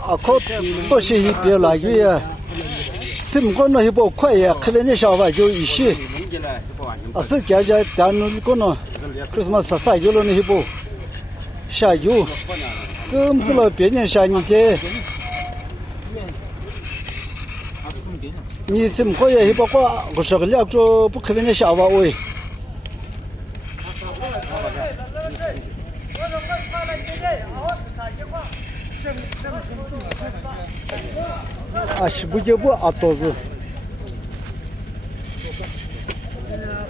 啊，可多些一别来月呀，什么个那一包快呀，可能你小娃就一些，啊是家家单那个呢，个什么啥有了那一包，下油，根子了别人下你这，你怎么可以一包个，我说个两桌不可能你小娃喂。啊，是不就不啊多子，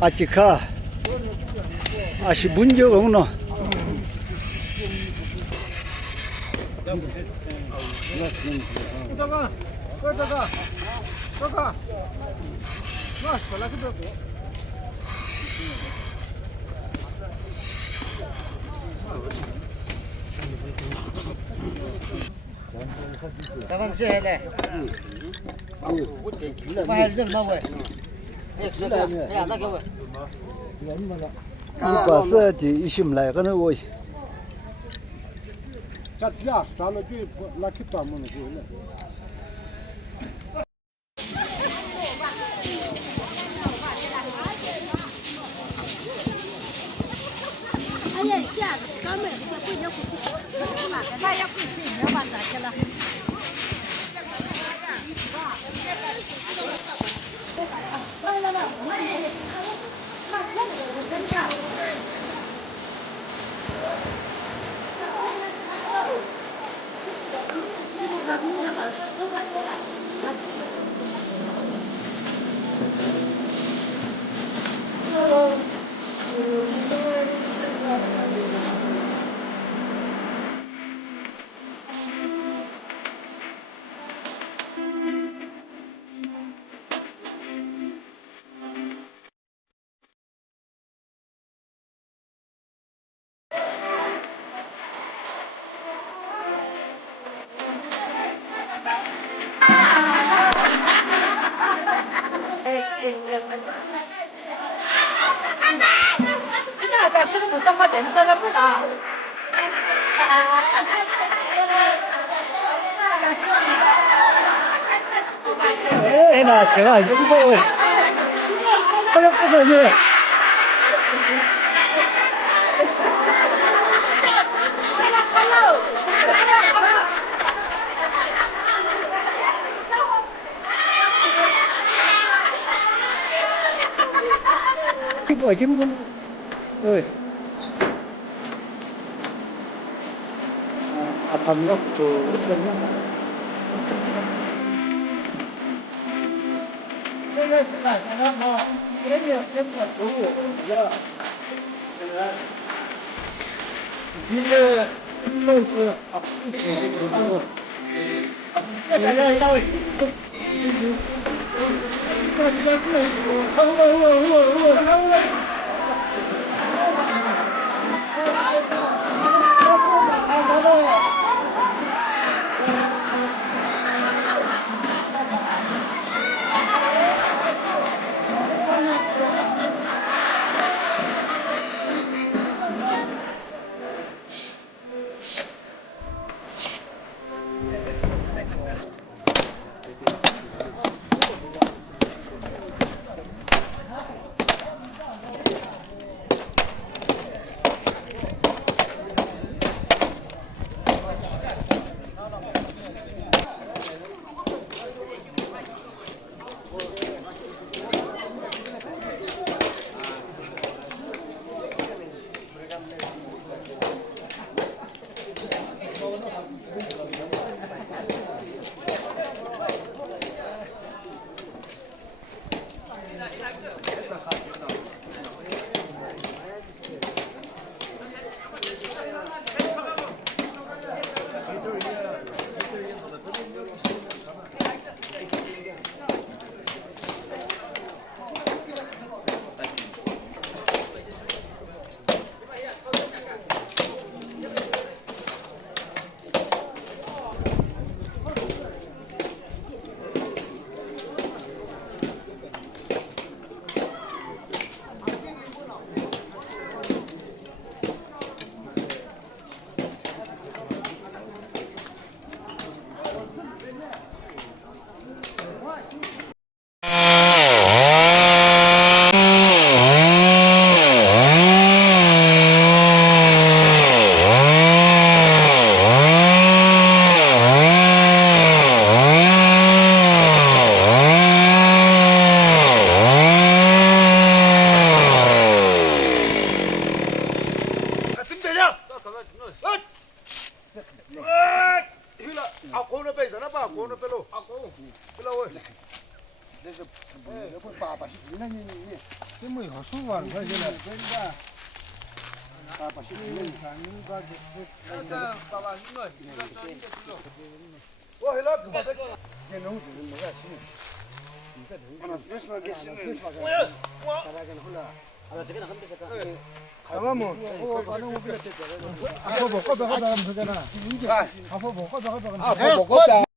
啊几克，啊是不就用了。咱们现在，我还扔嘛喂？哎呀，那个喂，一把是的，一心来个那喂。这俩啥了就那去端么了就了。哎呀，下子咱们这不也不是，那也不是，没办法去了。哎，那这个有不喂，好像不是你。我真不，对。啊，他们要做什么？现在是哪现在好，天天天天走路，是吧？今天弄死啊，这个人要。aghulu peza na ba aghulu pelo aghulu pelo we这不爸爸是那你这没好说话，快进来。爸爸是那你看你爸爸爸我回来干嘛？这农村没个钱，你这农村别说给钱了，我大家跟后来，这个很别个。아가모, 가는 거 그래. 아빠 먹고 배가 나가면 되잖아. 아빠 먹고 배가 나가면. 아빠 먹고 배.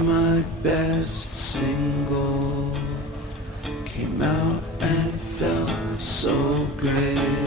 my best single. Came out and felt so great.